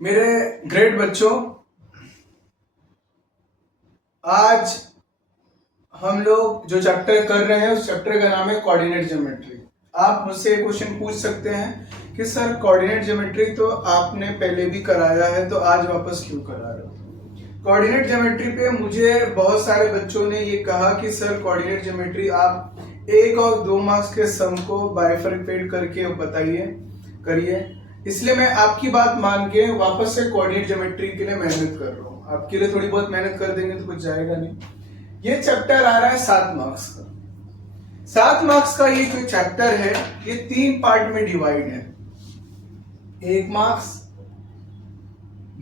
मेरे ग्रेट बच्चों, आज हम लोग जो चैप्टर कर रहे हैं उस चैप्टर का नाम है कोऑर्डिनेट ज्योमेट्री। आप मुझसे एक क्वेश्चन पूछ सकते हैं कि सर कोऑर्डिनेट ज्योमेट्री तो आपने पहले भी कराया है, तो आज वापस क्यों करा रहे हो? कोऑर्डिनेट ज्योमेट्री पे मुझे बहुत सारे बच्चों ने ये कहा कि सर कोऑर्डिनेट ज्योमेट्री आप 1 और 2 मार्क्स के सम को बाइफरकेट करके बताइए, करिए। इसलिए मैं आपकी बात मान के वापस से कोऑर्डिनेट ज्योमेट्री के लिए मेहनत कर रहा हूँ। आपके लिए थोड़ी बहुत मेहनत कर देंगे तो कुछ जाएगा नहीं। ये चैप्टर आ रहा है 7 मार्क्स का। 7 मार्क्स का ये जो चैप्टर है ये 3 पार्ट में डिवाइड है। 1 मार्क्स,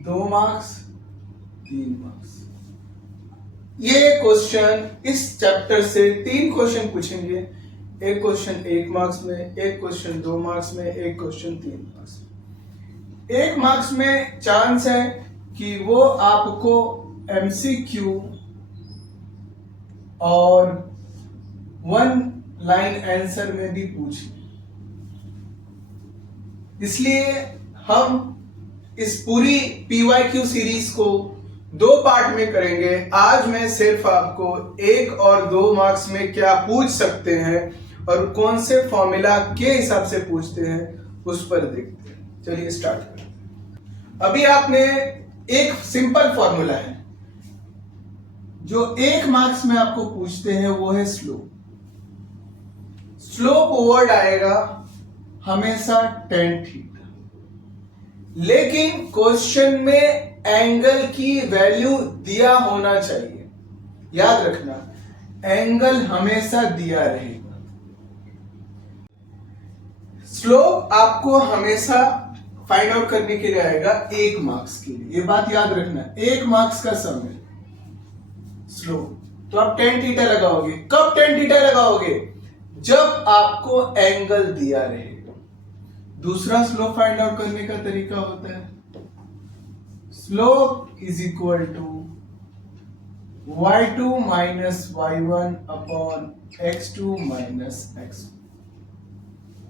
2 मार्क्स, 3 मार्क्स। ये क्वेश्चन इस चैप्टर से 3 क्वेश्चन पूछेंगे। एक क्वेश्चन 1 मार्क्स में, एक क्वेश्चन 2 मार्क्स में, एक क्वेश्चन 3 मार्क्स में। 1 मार्क्स में चांस है कि वो आपको एमसीक्यू और 1 लाइन आंसर में भी पूछे। इसलिए हम इस पूरी पीवाईक्यू सीरीज को 2 पार्ट में करेंगे। आज मैं सिर्फ आपको 1 और 2 मार्क्स में क्या पूछ सकते हैं और कौन से फॉर्मूला के हिसाब से पूछते हैं उस पर देखते हैं। चलिए स्टार्ट करते हैं। अभी आपने एक सिंपल फॉर्मूला है जो 1 मार्क्स में आपको पूछते हैं, वो है स्लोप। स्लोप वर्ड आएगा हमेशा tan थीटा, लेकिन क्वेश्चन में एंगल की वैल्यू दिया होना चाहिए। याद रखना, एंगल हमेशा दिया रहेगा। स्लोप आपको हमेशा फाइंड आउट करने के लिए आएगा 1 मार्क्स के लिए। ये बात याद रखना, 1 मार्क्स का सम है स्लोप। तो आप tan थीटा लगाओगे। कब tan थीटा लगाओगे? जब आपको एंगल दिया रहेगा। दूसरा स्लोप फाइंड आउट करने का तरीका होता है slope is equal to y2 minus y1 upon x2 minus x1।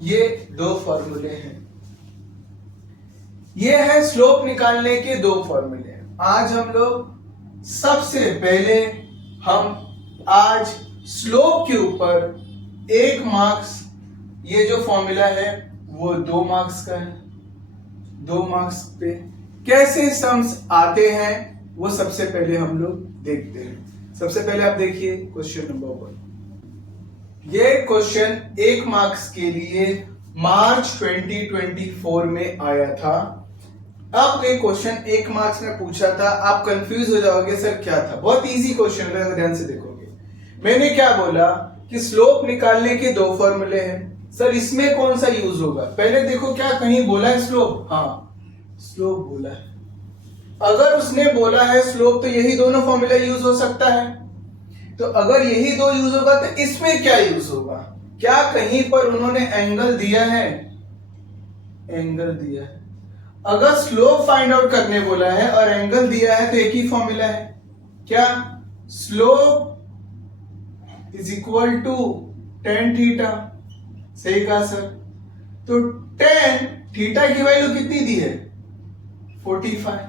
ये 2 फॉर्मूले हैं। ये है स्लोप निकालने के 2 फॉर्मूले। आज हम लोग सबसे पहले आज स्लोप के ऊपर 1 मार्क्स, ये जो फॉर्मूला है वो 2 मार्क्स का है। 2 मार्क्स पे कैसे सम्स आते हैं वो सबसे पहले हम लोग देखते हैं। सबसे पहले आप देखिए क्वेश्चन नंबर 1। ये क्वेश्चन 1 मार्क्स के लिए मार्च 2024 में आया था। अब ये क्वेश्चन 1 मार्क्स में पूछा था। आप कंफ्यूज हो जाओगे सर क्या था। बहुत इजी क्वेश्चन है, अगर ध्यान से देखोगे। मैंने क्या बोला कि स्लोप निकालने के 2 फॉर्मूले हैं। सर इसमें कौन सा यूज होगा? पहले देखो, क्या कहीं बोला है स्लोप? हाँ, स्लोप बोला है। अगर उसने बोला है स्लोप तो यही दोनों फॉर्मूला यूज हो सकता है। तो अगर यही 2 यूज होगा तो इसमें क्या यूज होगा? क्या कहीं पर उन्होंने एंगल दिया है? एंगल दिया है। अगर स्लोप फाइंड आउट करने बोला है और एंगल दिया है तो एक ही फॉर्मूला है। क्या? Slope is equal to tan theta. सही कहा सर। तो tan थीटा की वैल्यू कितनी दी है? 45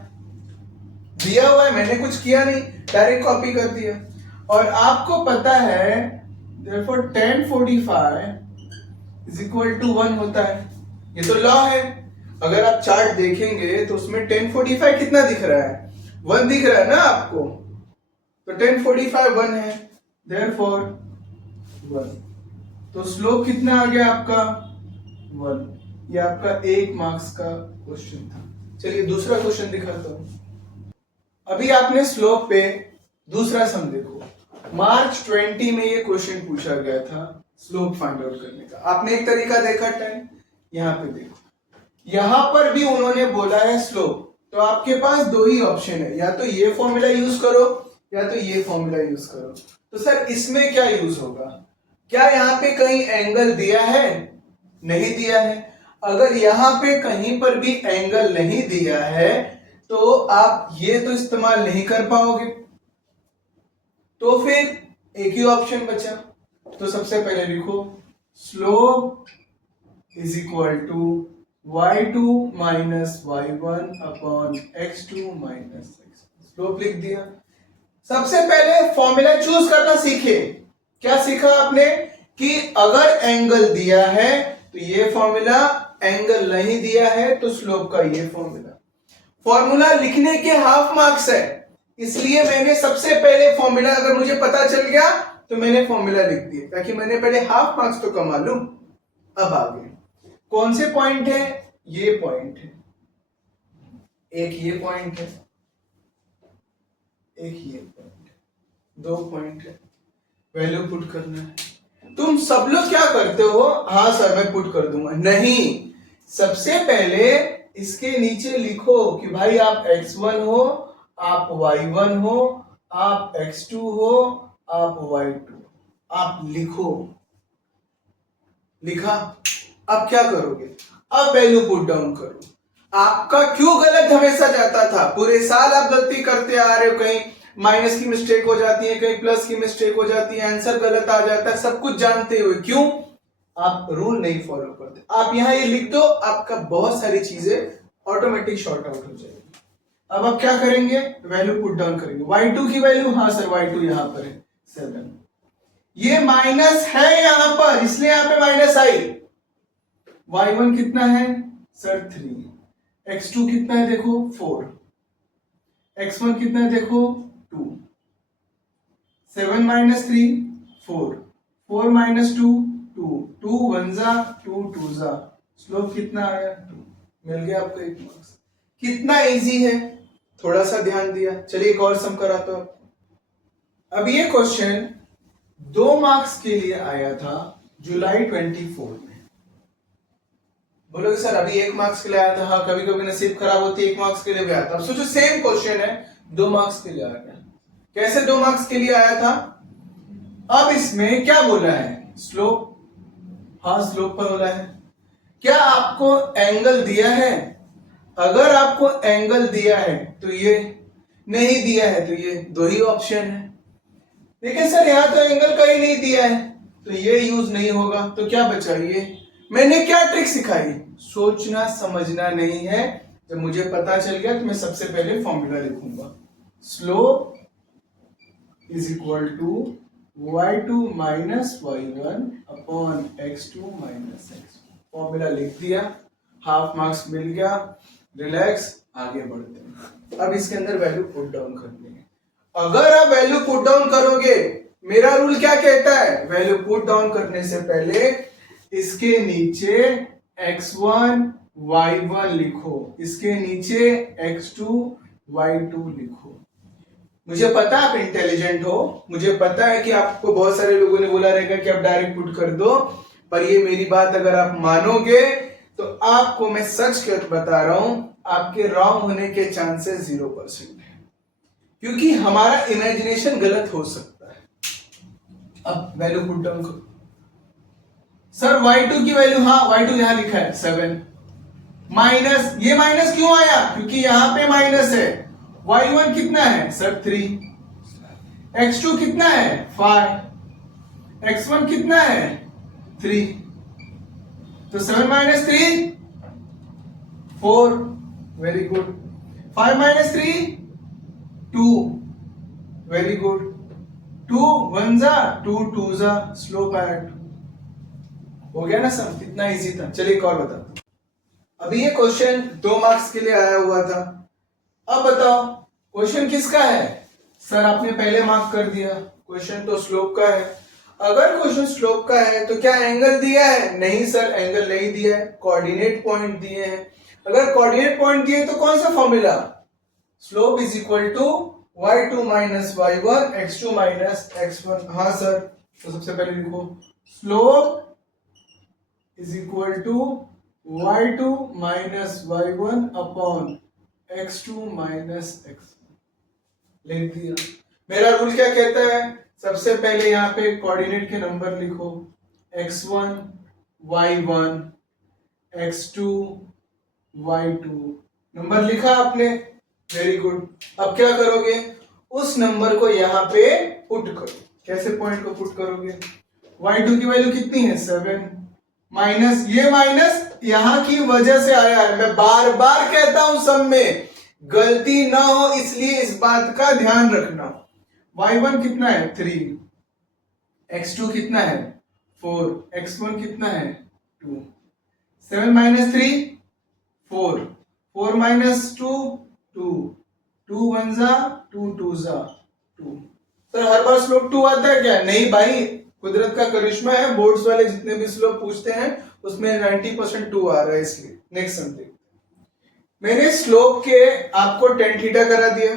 दिया हुआ है। मैंने कुछ किया नहीं, डायरेक्ट कॉपी कर दिया। और आपको पता है therefore tan 45 is equal to 1 होता है। ये तो लॉ है। अगर आप चार्ट देखेंगे तो उसमें tan 45 कितना दिख रहा है? 1 दिख रहा है ना आपको। तो tan 45 1 है, therefore 1। तो स्लोप कितना आ गया आपका? 1। ये आपका 1 मार्क्स का क्वेश्चन था। चलिए दूसरा क्वेश्चन दिखाता हूं। अभी आपने स्लोप पे दूसरा सम देखो। मार्च 20 में ये क्वेश्चन पूछा गया था स्लोप फाइंड आउट करने का। आपने एक तरीका देखा tan, यहां पे देखो। यहां पर भी उन्होंने बोला है स्लोप। तो आपके पास 2 ही ऑप्शन है, या तो ये फॉर्मूला यूज करो या तो ये फॉर्मूला यूज करो। तो सर इसमें क्या यूज होगा? क्या यहां पे कहीं एंगल दिया है? नहीं दिया है। अगर यहां पे कहीं पर भी एंगल नहीं दिया है तो आप ये तो इस्तेमाल नहीं कर पाओगे। तो फिर एक ही ऑप्शन बचा। तो सबसे पहले लिखो slope is equal to y2 minus y1 upon x2 minus x1। Slope लिख दिया। सबसे पहले फॉर्मूला चूज करना सीखे। क्या सीखा आपने कि अगर एंगल दिया है तो ये फॉर्मूला, एंगल नहीं दिया है तो स्लोप का ये फॉर्मूला। फॉर्मूला लिखने के हाफ मार्क्स है, इसलिए मैंने सबसे पहले फॉर्मूला, अगर मुझे पता चल गया तो मैंने फॉर्मूला लिख दिया, ताकि मैंने पहले हाफ मार्क्स तो कमा लूं। अब आगे कौन से पॉइंट है? ये पॉइंट है, एक ये पॉइंट है, एक ये पॉइंट है, दो पॉइंट है। वैल्यू पुट करना है। तुम सब लोग क्या करते हो? हाँ सर मैं पुट कर दूंगा। नहीं, सबसे पहले इसके नीचे लिखो कि भाई आप x1 हो, आप y1 हो, आप x2 हो, आप y2, आप लिखो। लिखा? अब क्या करोगे? अब वैल्यू पुट डाउन करो। आपका क्यों गलत हमेशा जाता था? पूरे साल आप गलती करते आ रहे हो, कहीं माइनस की मिस्टेक हो जाती है, कहीं प्लस की मिस्टेक हो जाती है, आंसर गलत आ जाता है, सब कुछ जानते हुए क्यों? आप रूल नहीं फॉलो करते। आप यहां ये लिख दो, आपका बहुत सारी चीजें ऑटोमेटिक शॉर्ट आउट हो जाएगी। अब आप क्या करेंगे? वैल्यू पुट डाउन करेंगे। y2 की वैल्यू, हाँ सर y2 यहां पर है 7। ये माइनस है यहां पर, इसलिए यहां पे माइनस आई। y1 कितना है सर 3, x2 कितना है देखो 4, x1 कितना है देखो 2, 7 माइनस 3 4, 4 माइनस 2 2, 2 1 जा 2 2 जा, स्लोप कितना आया 2। मिल गया आपको 1 मार्क्स। कितना इजी है, थोड़ा सा ध्यान दिया। चलिए एक और सम कराता हूं आपको। अब ये क्वेश्चन 2 मार्क्स के लिए आया था जुलाई 24 में। बोलोगे सर अभी 1 मार्क्स के लिए आया था। हाँ, कभी कभी नसीब खराब होती है, 1 मार्क्स के लिए भी आता है। अब सोचो सेम क्वेश्चन है, 2 मार्क्स के लिए आ गया। कैसे 2 मार्क्स के लिए आया था? अब इसमें क्या बोला है? स्लोप। हाँ, स्लोप पर बोला है। क्या आपको एंगल दिया है? अगर आपको एंगल दिया है तो ये, नहीं दिया है तो ये, दो ही ऑप्शन है। लेकिन सर यहां तो एंगल कहीं नहीं दिया है, तो ये यूज नहीं होगा। तो क्या बचा? ये। मैंने क्या ट्रिक सिखाई? सोचना समझना नहीं है। जब मुझे पता चल गया तो मैं सबसे पहले फॉर्मूला लिखूंगा। Slope is equal to y2 minus y1 upon x2 minus x1। Formula लिख दिया, हाफ मार्क्स मिल गया। रिलैक्स, आगे बढ़ते हैं। अब इसके अंदर वैल्यू पुट डाउन करनी है। अगर आप वैल्यू पुट डाउन करोगे, मेरा रूल क्या कहता है? वैल्यू पुट डाउन करने से पहले इसके नीचे x1 y1 लिखो, इसके नीचे x2 y2 लिखो। मुझे पता है आप इंटेलिजेंट हो, मुझे पता है कि आपको बहुत सारे लोगों ने बोला रहेगा कि आप डायरेक्ट पुट कर दो, पर ये मेरी बात अगर आप मानोगे तो आपको मैं सच कर बता रहा हूं, आपके रॉन्ग होने के चांसेस 0% है, क्योंकि हमारा इमेजिनेशन गलत हो सकता है। अब वैल्यू पुट डाउन करो। सर y2 की वैल्यू, हाँ y2 यहां लिखा है 7, माइनस, ये माइनस क्यों आया? क्योंकि यहां पे माइनस है। y1 कितना है सर 3, x2 कितना है 5, x1 कितना है 3, तो 7 minus 3 4, very good. 5 minus 3 2, very good. 2 1 जा 2 2 जा, स्लोप आया 2। हो गया ना सम? कितना इजी था। चलिए एक और बताता हूं। अभी ये क्वेश्चन 2 मार्क्स के लिए आया हुआ था। अब बताओ क्वेश्चन किसका है? सर आपने पहले मार्क कर दिया, क्वेश्चन तो स्लोप का है। अगर क्वेश्चन स्लोप का है तो क्या एंगल दिया है? नहीं सर, एंगल नहीं दिया है, कोऑर्डिनेट पॉइंट दिए हैं। अगर कोऑर्डिनेट पॉइंट दिए तो कौन सा formula? Slope is equal to y2 minus y1 x2 minus x1। हाँ सर, तो सबसे पहले लिखो slope is equal to y2 minus y1 upon x2 minus x1। लिख दिया। मेरा रूल क्या कहता है? सबसे पहले यहाँ पे कोऑर्डिनेट के नंबर लिखो, x1 y1 x2 y2। Number लिखा आपने, वेरी गुड। अब क्या करोगे? उस नंबर को यहाँ पे पुट करो। कैसे पॉइंट को पुट करोगे? y2 की वैल्यू कितनी है 7, माइनस, ये माइनस यहां की वजह से आया है। मैं बार बार कहता हूं सब में गलती ना हो, इसलिए इस बात का ध्यान रखना। y1 कितना है 3, x2 कितना है 4, x1 कितना है 2। 7 माइनस 3 4, 4 माइनस 2 2, 2 1 जा 2 2 जा 2। सर हर बार स्लोप 2 आता है क्या? नहीं भाई, कुदरत का करिश्मा है, बोर्ड्स वाले जितने भी स्लोप पूछते हैं उसमें 90% 2 आ रहा है, इसलिए नेक्स्ट सम देखते। मैंने स्लोप के आपको tan थीटा करा दिया,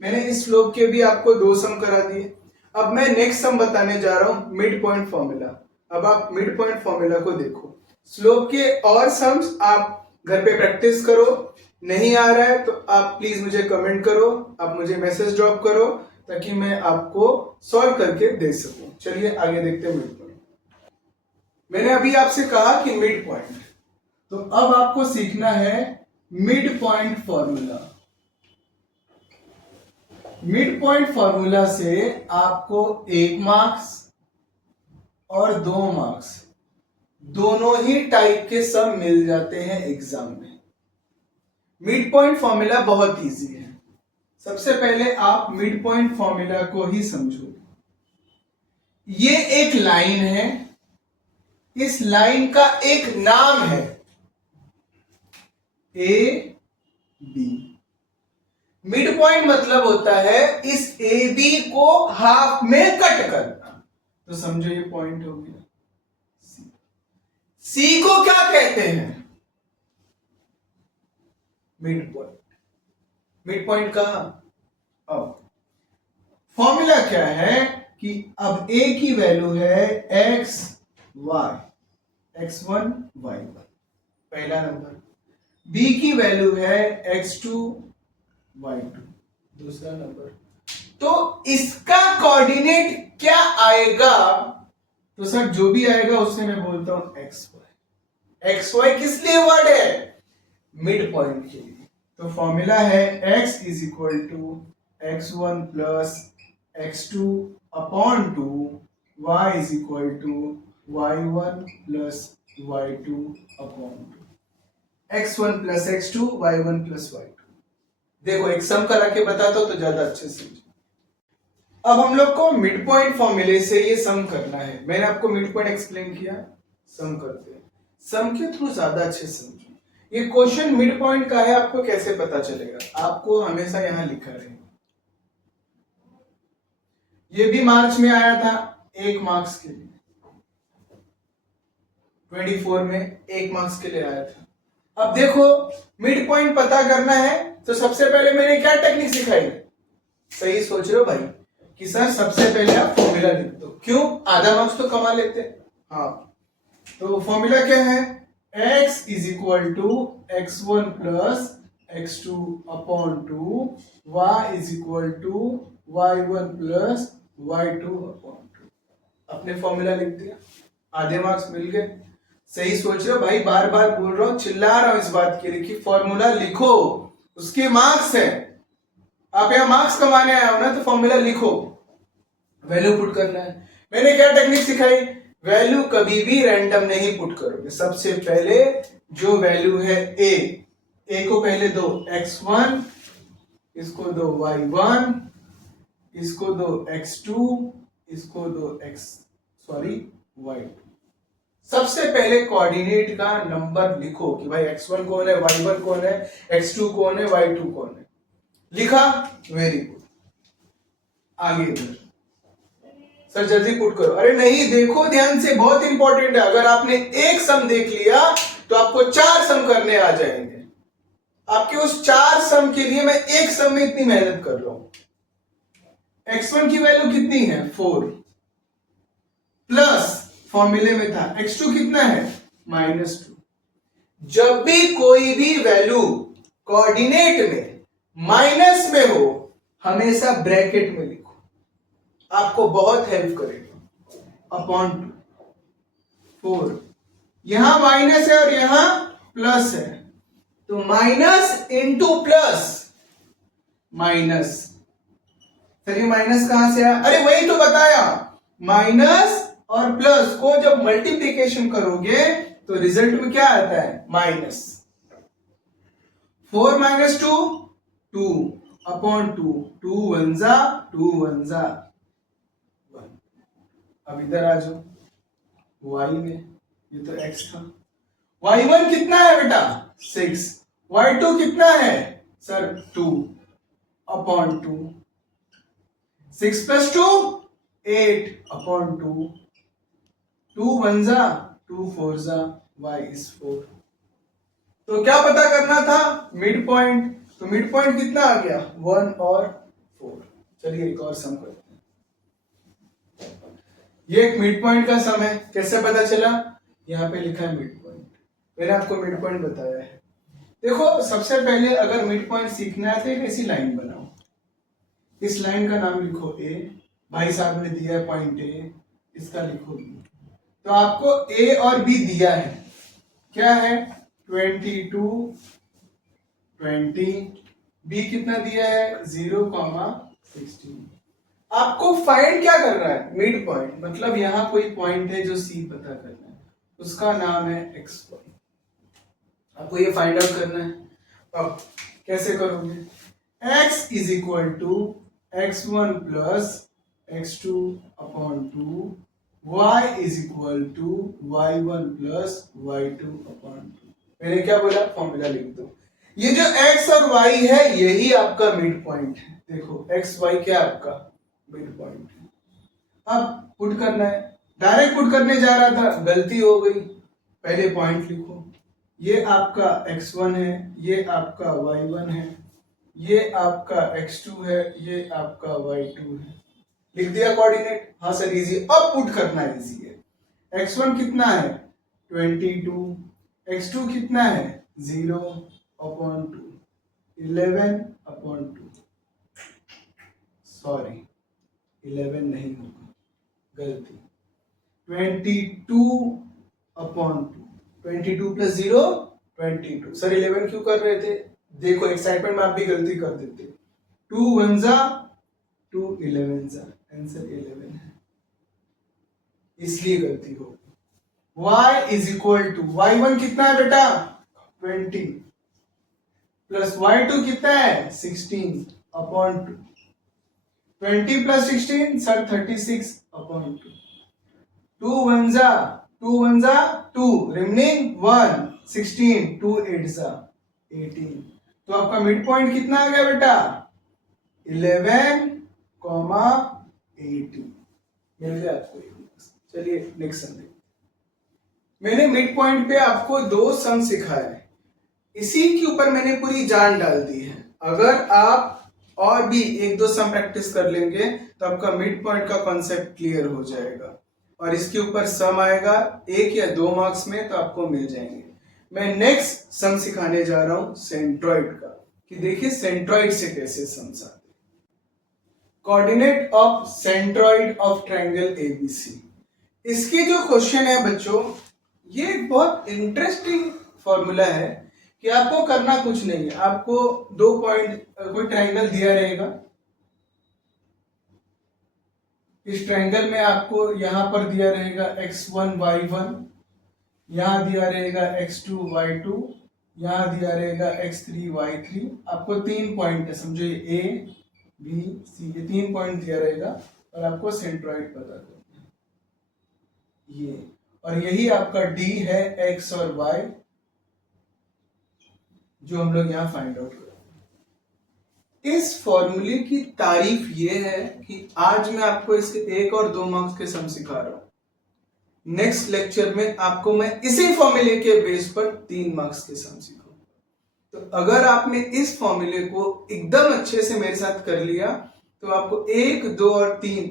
मैंने इस स्लोप के भी आपको 2 सम करा दिए। अब मैं नेक्स्ट सम बताने जा रहा हूं, मिड पॉइंट फॉर्मूला। अब आप मिड पॉइंट फॉर्मूला को देखो। स्लोप के और सम्स आप घर पे प्रैक्टिस करो, नहीं आ रहा है तो आप प्लीज मुझे कमेंट करो, आप मुझे मैसेज ड्रॉप करो ताकि मैं आपको सॉल्व करके दे सकूं। चलिए आगे देखते हैं मिड पॉइंट। मैंने अभी आपसे कहा कि मिड पॉइंट, तो अब आपको सीखना है mid point formula. Mid point formula से आपको 1 मार्क्स और 2 मार्क्स दोनों ही टाइप के सम मिल जाते हैं एग्जाम में। मिड पॉइंट फॉर्मूला बहुत इजी है। सबसे पहले आप मिड पॉइंट फॉर्मूला को ही समझो। ये एक लाइन है, इस लाइन का एक नाम है ए बी। मिड पॉइंट मतलब होता है इस ए बी को हाफ में कट करना। तो समझो ये पॉइंट हो गया। सी को क्या कहते हैं? Mid point. मिड पॉइंट कहां? अब फॉर्मूला क्या है कि अब ए की वैल्यू है एक्स वाई, x1 y1 पहला नंबर, बी की वैल्यू है x2 y2 दूसरा नंबर। तो इसका कोऑर्डिनेट क्या आएगा? तो सर जो भी आएगा उससे मैं बोलता हूं एक्स वाई। एक्स वाई किस लिए वर्ड है? मिड पॉइंट के लिए। तो फॉर्मूला है x is equal to x1 plus x2 upon 2, y is equal to y1 plus y2 upon 2। x1 plus x2, y1 plus y2। देखो एक सम करा के बताता हूं तो ज्यादा अच्छे से। अब हम लोग को मिड पॉइंट फॉर्मूले से ये सम करना है। मैंने आपको मिड पॉइंट एक्सप्लेन किया, सम करते हैं। सम के थ्रू ज्यादा अच्छे समझो। ये क्वेश्चन मिड पॉइंट का है, आपको कैसे पता चलेगा? आपको हमेशा यहां लिखा रहेगा। ये भी मार्च में आया था 1 मार्क्स के लिए, 24 में 1 मार्क्स के लिए आया था। अब देखो मिड पॉइंट पता करना है तो सबसे पहले मैंने क्या टेक्निक सिखाई? सही सोच रहे हो भाई कि सर सबसे पहले आप फॉर्मूला लिख दो। क्यों? आधा मार्क्स तो कमा लेते हैं। हाँ, तो फॉर्मूला क्या है? x is equal to x1 plus x2 upon 2, y is equal to y1 plus y2 upon 2। अपने फॉर्मूला लिख दिया, आधे मार्क्स मिल गए। सही सोच रहे हो भाई, बार बार बोल रहा हूं, चिल्ला रहा हूं इस बात के लिए कि फॉर्मूला लिखो, उसके मार्क्स है। आप यहां मार्क्स कमाने आए हो ना, तो फॉर्मूला लिखो, वैल्यू पुट करना है। मैंने क्या टेक्निक सिखाई? वैल्यू कभी भी रैंडम नहीं पुट करोगे। सबसे पहले जो वैल्यू है ए को पहले दो x1, इसको दो y1, इसको दो x2, इसको दो y2। सबसे पहले कोऑर्डिनेट का नंबर लिखो कि भाई x1 कौन है, y1 कौन है, x2 कौन है, y2 कौन है। लिखा? Very good. आगे इधर सर जल्दी पुट करो। अरे नहीं, देखो ध्यान से, बहुत इंपॉर्टेंट है। अगर आपने एक सम देख लिया तो आपको 4 सम करने आ जाएंगे। आपके उस 4 सम के लिए मैं एक सम में इतनी मेहनत कर रहा हूं। x1 की वैल्यू कितनी है 4, प्लस फॉर्मूले में था x2 कितना है -2। जब भी कोई भी वैल्यू कोऑर्डिनेट में माइनस में हो, हमेशा ब्रैकेट में लिखो, आपको बहुत हेल्प करेगा। अपॉन 4, यहां माइनस है और यहां प्लस है, तो minus into plus minus. Sir ये माइनस कहां से आया? अरे वही तो बताया, माइनस और प्लस को जब मल्टीप्लीकेशन करोगे तो रिजल्ट में क्या आता है, माइनस। 4 माइनस 2 2 अपॉन 2, 2 1 जा 2 1 जा 1। अब इधर आ जाओ y में, ये तो x था। y1 कितना है बेटा, 6। y2 कितना है सर, 2 अपॉन 2। 6 plus 2 8 upon 2। 2 1 जा 2 4 जा, y is 4। तो क्या पता करना था, मिड पॉइंट। तो मिड पॉइंट कितना आ गया, 1 और 4। चलिए एक और सम करते हैं। ये एक मिड पॉइंट का सम है, कैसे पता चला, यहाँ पे लिखा है मिड पॉइंट, मैंने आपको मिड पॉइंट बताया है। देखो सबसे पहले अगर मिड पॉइंट सीखना है तो एक ऐसी लाइन बनाओ, इस लाइन का नाम लिखो ए, भाई साहब ने दिया है पॉइंट ए, इसका लिखो बी। तो आपको ए और बी दिया है, क्या है 22 20, बी कितना दिया है 0,16। आपको फाइंड क्या करना है, मिड पॉइंट, मतलब यहां कोई पॉइंट है जो सी पता करना है, उसका नाम है एक्स पॉइंट, आपको ये फाइंड आउट करना है। अब कैसे करोगे, x is equal to x1 plus x2 upon 2, y is equal to y1 plus y2 upon 2। मैंने क्या बोला, फॉर्मूला लिख दो। ये जो x और y है यही आपका मिड पॉइंट है, देखो x y क्या आपका मिड पॉइंट है। अब पुट करना है, डायरेक्ट पुट करने जा रहा था, गलती हो गई, पहले पॉइंट लिखो। ये आपका x1 है, ये आपका y1 है, ये आपका x2 है, ये आपका y2 है। लिख दिया कोऑर्डिनेट, हाँ सर इजी। अब पुट करना इजी है। x1 कितना है 22, x2 कितना है 0 अपॉन 2, 11 अपॉन 2, सॉरी 11 नहीं होगा, गलती, 22 अपॉन 2, 22 प्लस 0 22। सर 11 क्यों कर रहे थे, देखो एक्साइटमेंट में आप भी गलती कर देते, 2 1 जा 2 11 जा, आंसर 11 है, इसलिए गलती हो गई। y is equal to, y1 कितना है बेटा 20 प्लस y2 कितना है 16 अपॉन 2, 20 प्लस 16 सर 36 अपॉन 2, 2 1 जा 2 1 जा 2, रिमेनिंग 1, 16 2 8 जा 18। तो आपका मिड पॉइंट कितना आ गया बेटा 11, 18 मिल गया आपको। चलिए नेक्स्ट सम देखते। मैंने मिड पॉइंट पे आपको दो सम सिखाया है, इसी के ऊपर मैंने पूरी जान डाल दी है। अगर आप और भी एक दो सम प्रैक्टिस कर लेंगे तो आपका मिड पॉइंट का कॉन्सेप्ट क्लियर हो जाएगा और इसके ऊपर सम आएगा 1 या 2 मार्क्स में, तो आपको मिल जाएंगे। मैं नेक्स्ट सम सिखाने जा रहा हूं सेंट्रॉइड का, कि देखिए सेंट्रॉइड से कैसे सम्स आते। Coordinate of centroid of triangle ABC, इसके जो क्वेश्चन है बच्चों, ये बहुत इंटरेस्टिंग फॉर्मूला है कि आपको करना कुछ नहीं है, आपको 2 पॉइंट कोई ट्रायंगल दिया रहेगा, इस ट्रायंगल में आपको यहां पर दिया रहेगा x1 y1, यहां दिया रहेगा x2 y2, यहां दिया रहेगा x3 y3। आपको 3 पॉइंट है, समझो ये a b c, ये 3 पॉइंट दिया रहेगा और आपको सेंट्रॉइड पता करना है ये, और यही आपका d है x और y, जो हम लोग यहां फाइंड आउट करेंगे। इस फॉर्मूले की तारीफ ये है कि आज मैं आपको इसके 1 और 2 मार्क्स के सम सिखा रहा हूं, नेक्स्ट लेक्चर में आपको मैं इसी फॉर्मूले के बेस पर 3 मार्क्स के सम सिखाऊंगा। तो अगर आपने इस फॉर्मूले को एकदम अच्छे से मेरे साथ कर लिया तो आपको 1 2 और 3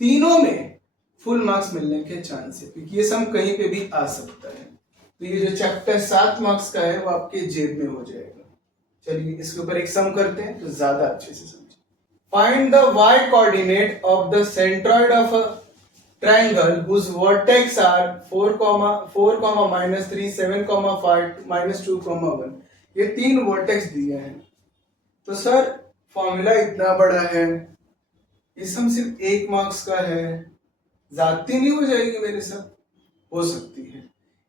तीनों में फुल मार्क्स मिलने के चांस है, क्योंकि ये सम कहीं पे भी आ सकता है। तो ये जो चैप्टर 7 मार्क्स का है वो आपके जेब में हो जाएगा। चलिए इसके ऊपर एक सम करते हैं तो ज्यादा अच्छे से समझिए। Find the y coordinate of the centroid of a triangle whose vertex are 4, 4, -3, 7, 5, -2, 1। ये 3 वर्टेक्स दिए हैं। तो सर फॉर्मूला इतना बड़ा है, ये सम सिर्फ 1 मार्क्स का है, ज्यादती नहीं हो जाएगी मेरे साथ? हो सकती है।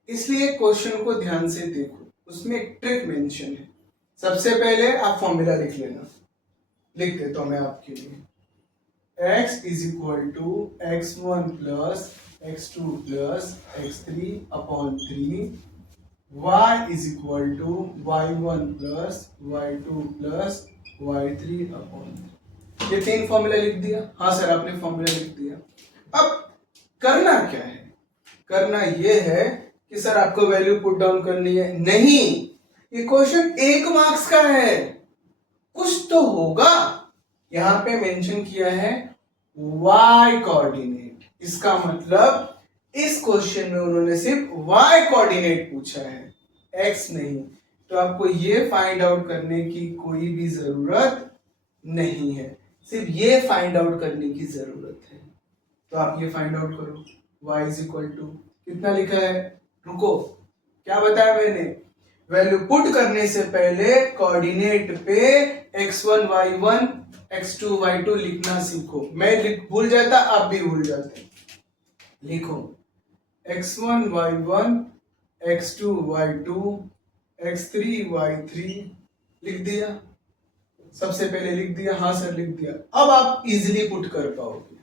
इसलिए क्वेश्चन को ध्यान से देखो, उसमें एक ट्रिक मेंशन है। सबसे पहले आप फॉर्मूला लिख लेना, लिख देता हूं मैं आपके लिए। x is equal to x1 plus x2 plus x3 upon 3, y is equal to y1 plus y2 plus y3 upon 3। ये तीन फॉर्मूला लिख दिया? हाँ सर आपने फॉर्मूला लिख दिया। अब करना क्या है? करना ये है कि सर आपको वैल्यू पुट डाउन करनी है? नहीं, ये क्वेश्चन 1 मार्क्स का है, कुछ तो होगा। यहां पे मेंशन किया है y कोऑर्डिनेट, इसका मतलब इस क्वेश्चन में उन्होंने सिर्फ y कोऑर्डिनेट पूछा है, x नहीं। तो आपको ये फाइंड आउट करने की कोई भी जरूरत नहीं है, सिर्फ ये फाइंड आउट करने की जरूरत है। तो आप ये फाइंड आउट करो, y इज इक्वल टू कितना लिखा है? रुको, क्या बताया मैंने? वैल्यू पुट करने से पहले कोऑर्डिनेट पे x1 y1 x2 y2 लिखना सीखो। मैं भूल जाता, आप भी भूल जाते। लिखो x1 y1 x2 y2 x3 y3, लिख दिया? सबसे पहले लिख दिया? हाँ सर लिख दिया। अब आप इजीली पुट कर पाओगे।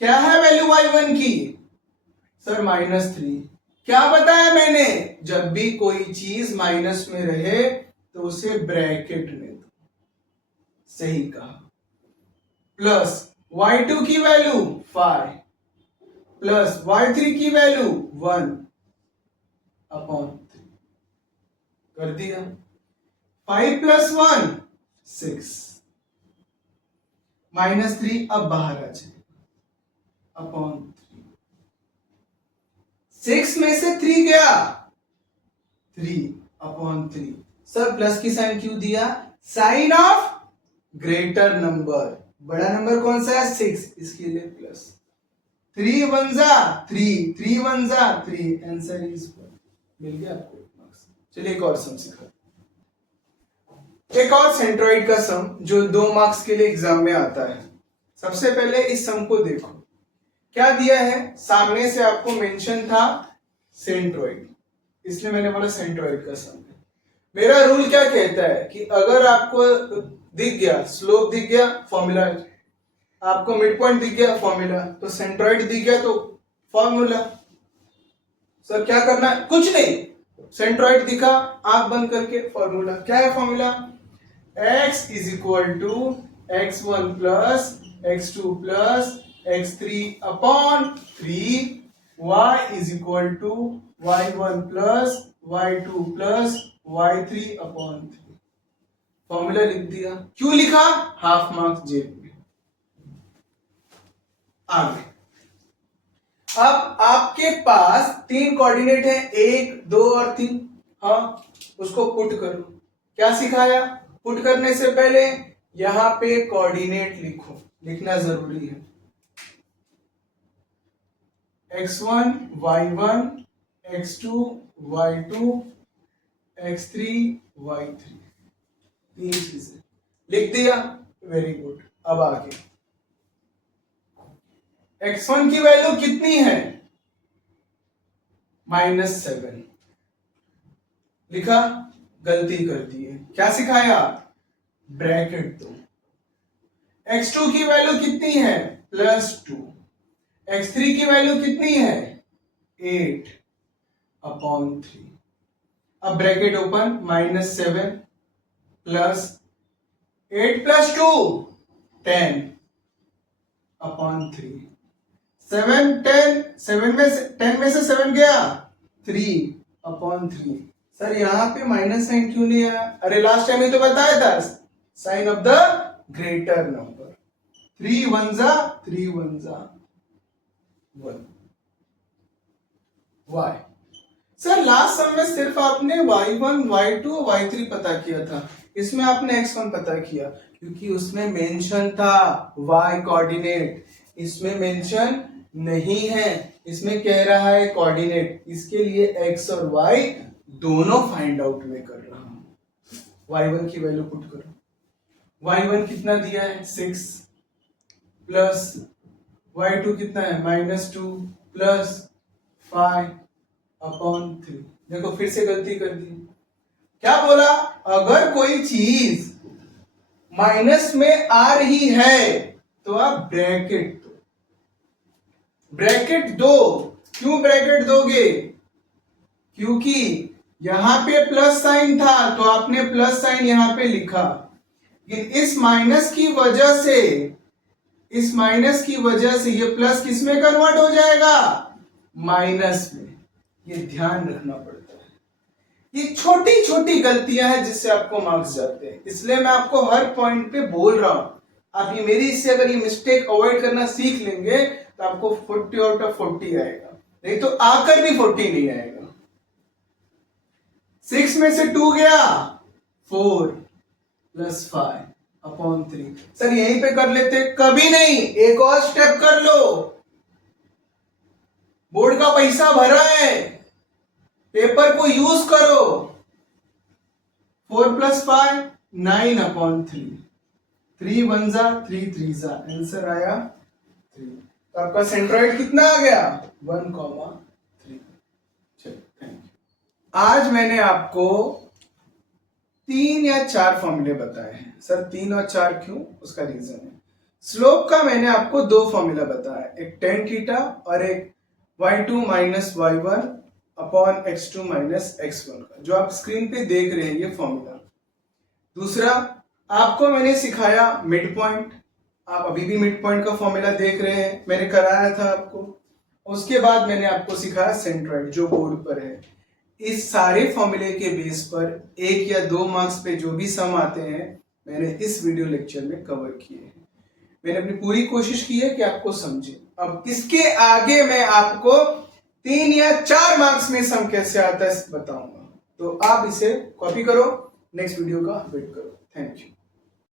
क्या है वैल्यू y1 की? सर -3। क्या बताया मैंने? जब भी कोई चीज माइनस में रहे तो उसे ब्रैकेट में दो, सही कहा। प्लस y2 की वैल्यू 5 प्लस y3 की वैल्यू 1 अपॉन 3, कर दिया। 5 प्लस 1 6, -3 अब बाहर आ जाए अपॉन 6 में से 3 गया, 3 अपॉन 3। सर प्लस की साइन क्यों दिया? साइन ऑफ ग्रेटर नंबर, बड़ा नंबर कौन सा है? 6, इसके लिए प्लस। 3 1 जा 3, 3 1 जा 3, आंसर इज 1। मिल गया आपको 1 मार्क्स। चलिए एक और सम सिखा, एक और सेंट्रॉइड का सम जो 2 मार्क्स के लिए एग्जाम में आता है। सबसे पहले इस सम को देखो, क्या दिया है? सामने से आपको मेंशन था सेंट्रॉइड, इसलिए मैंने बोला सेंट्रॉइड का सम है। मेरा रूल क्या कहता है कि अगर आपको दिख गया, स्लोप दिख गया, फॉर्मूला, आपको मिड पॉइंट दिख गया, फॉर्मूला, तो सेंट्रॉइड दिख गया तो फॉर्मूला। सर क्या करना है? कुछ नहीं, सेंट्रॉइड दिखा, आंख बंद करके फॉर्मूला। क्या है formula? x is equal to x1 plus x2 plus x3 upon 3, y is equal to y1 plus y2 plus y3 upon 3। Formula लिख दिया। क्यों लिखा? हाफ मार्क्स जेब में। आगे अब आपके पास 3 कोऑर्डिनेट है, 1 2 और 3। हाँ, उसको पुट करो। क्या सिखाया? पुट करने से पहले यहां पे कोऑर्डिनेट लिखो, लिखना जरूरी है। x1 y1 x2 y2 x3 y3, 3 चीजें लिख दिया, वेरी गुड। अब आगे x1 की वैल्यू कितनी है? -7 लिखा, गलती कर दी है। क्या सिखाया? ब्रैकेट दो। x2 की वैल्यू कितनी है? +2। x3 की वैल्यू कितनी है? 8 अपॉन 3। अब bracket open, -7 plus 8 plus 2 10 upon 3। 7 10, 7 में से 10 में से 7 गया, 3 अपॉन 3। सर यहाँ पे माइनस साइन क्यों नहीं आया? अरे लास्ट टाइम ही तो बताया था, sign of the greater number. 3 1 जा 3 1 जा 1। y सर लास्ट सम में सिर्फ आपने y1 y2 y3 पता किया था, इसमें आपने x1 पता किया क्योंकि उसमें मेंशन था y कोऑर्डिनेट, इसमें मेंशन नहीं है। इसमें कह रहा है कोऑर्डिनेट, इसके लिए x और y दोनों फाइंड आउट में कर रहा हूं। y1 की वैल्यू पुट करो। y1 कितना दिया है? 6 प्लस y2 कितना है -2 प्लस 5/3। देखो फिर से गलती कर दी। क्या बोला? अगर कोई चीज माइनस में आ रही है तो आप ब्रैकेट दो। ब्रैकेट दो। क्यों ब्रैकेट दोगे? क्योंकि यहां पे प्लस साइन था तो आपने प्लस साइन यहां पे लिखा, लेकिन इस माइनस की वजह से ये प्लस किस में कन्वर्ट हो जाएगा? माइनस में। ये ध्यान रखना पड़ता है। ये छोटी छोटी गलतियां हैं जिससे आपको मार्क्स जाते हैं, इसलिए मैं आपको हर पॉइंट पे बोल रहा हूं। आप ये मेरी से अगर ये मिस्टेक अवॉइड करना सीख लेंगे तो आपको 40 आउट ऑफ 40 आएगा, नहीं तो आकर भी 40 नहीं आएगा। 6 में से 2 गया, 4 प्लस 5/3। सर यहीं पे कर लेते? कभी नहीं, एक और स्टेप कर लो। बोर्ड का पैसा भरा है, पेपर को यूज करो। 4 प्लस 5 9/3। 3 1 जा 3 3 जा, आंसर आया 3। तो आपका सेंट्रॉइड कितना आ गया? 1,3। चलो थैंक यू। आज मैंने आपको 3 या 4 फॉर्मूले बताए हैं। सर 3 और 4 क्यों? उसका रीजन है, स्लोप का मैंने आपको 2 फॉर्मूला बताया, एक tan थीटा और एक y2 minus y1 upon x2 minus x1 का, जो आप स्क्रीन पे देख रहे हैं ये फॉर्मूला। दूसरा आपको मैंने सिखाया मिड पॉइंट, आप अभी भी मिड पॉइंट का फॉर्मूला देख रहे हैं, मैंने कराया था आपको। उसके बाद मैंने आपको सिखाया सेंट्रॉइड जो बोर्ड पर है। इस सारे फॉर्मूले के बेस पर 1 या 2 मार्क्स पे जो भी सम आते हैं मैंने इस वीडियो लेक्चर में कवर किए हैं। मैंने अपनी पूरी कोशिश की है कि आपको समझे। अब इसके आगे मैं आपको 3 या 4 मार्क्स में सम कैसे आता है बताऊंगा, तो आप इसे कॉपी करो, नेक्स्ट वीडियो का वेट करो। Thank you.